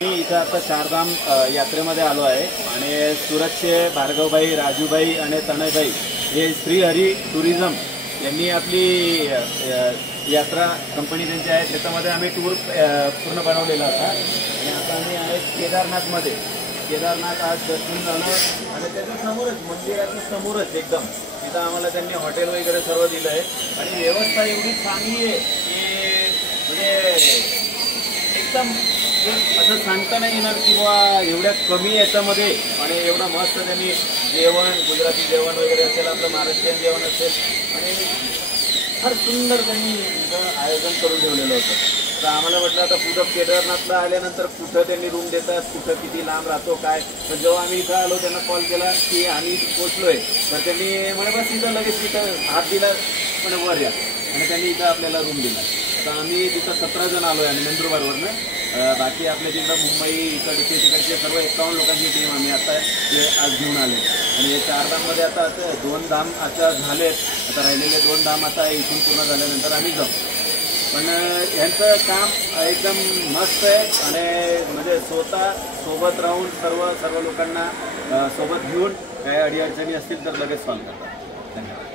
मी इथं आता चारधाम यात्रेमध्ये आलो आहे आणि सुरतचे भार्गवभाई, राजूभाई आणि तनयभाई हे श्रीहरी टुरिझम यांनी आपली यात्रा कंपनी त्यांची आहे, त्याच्यामध्ये आम्ही टूर पूर्ण बनवलेला होता आणि आता आम्ही आहे केदारनाथमध्ये. केदारनाथ आज दर्शन झालं आणि त्याच्या समोरच मंदिराच्या समोरच एकदम तिथं आम्हाला त्यांनी हॉटेल वगैरे सर्व दिलं आहे आणि व्यवस्था एवढी चांगली आहे की म्हणजे एकदम असं सांगता नाही येणार की बाबा एवढ्या कमी याच्यामध्ये आणि एवढं मस्त त्यांनी जेवण, गुजराती जेवण वगैरे असेल, आपलं महाराष्ट्रीयन जेवण असेल आणि फार सुंदर त्यांनी इथं आयोजन करून ठेवलेलं होतं. तर आम्हाला म्हटलं आता कुठं केदारनाथला आल्यानंतर कुठं त्यांनी रूम देतात, कुठं किती लांब राहतो काय. तर जेव्हा आम्ही इथं आलो त्यांना कॉल केला की आम्ही पोचलोय, तर त्यांनी म्हणे बस इथं लगेच तिथं हात दिला म्हणे वर या आणि त्यांनी इथं आपल्याला रूम दिला. तर आम्ही तिथं 17 जण आलो आहे आणि नंदुरबारवरनं. बाकी आपल्या तिकडं मुंबई तिकडचे सर्व 51 लोकांची टीम आम्ही आता आज घेऊन आले आणि चारधाममध्ये आता 2 धाम आता झालेत. आता राहिलेले 2 धाम आता इथून पूर्ण झाल्यानंतर आम्ही जाऊ. पण यांचं काम एकदम मस्त आहे आणि म्हणजे स्वतः सोबत राहून सर्व लोकांना सोबत घेऊन काही अडीअडचणी असतील तर लगेच सॉल्व्ह करतात. धन्यवाद.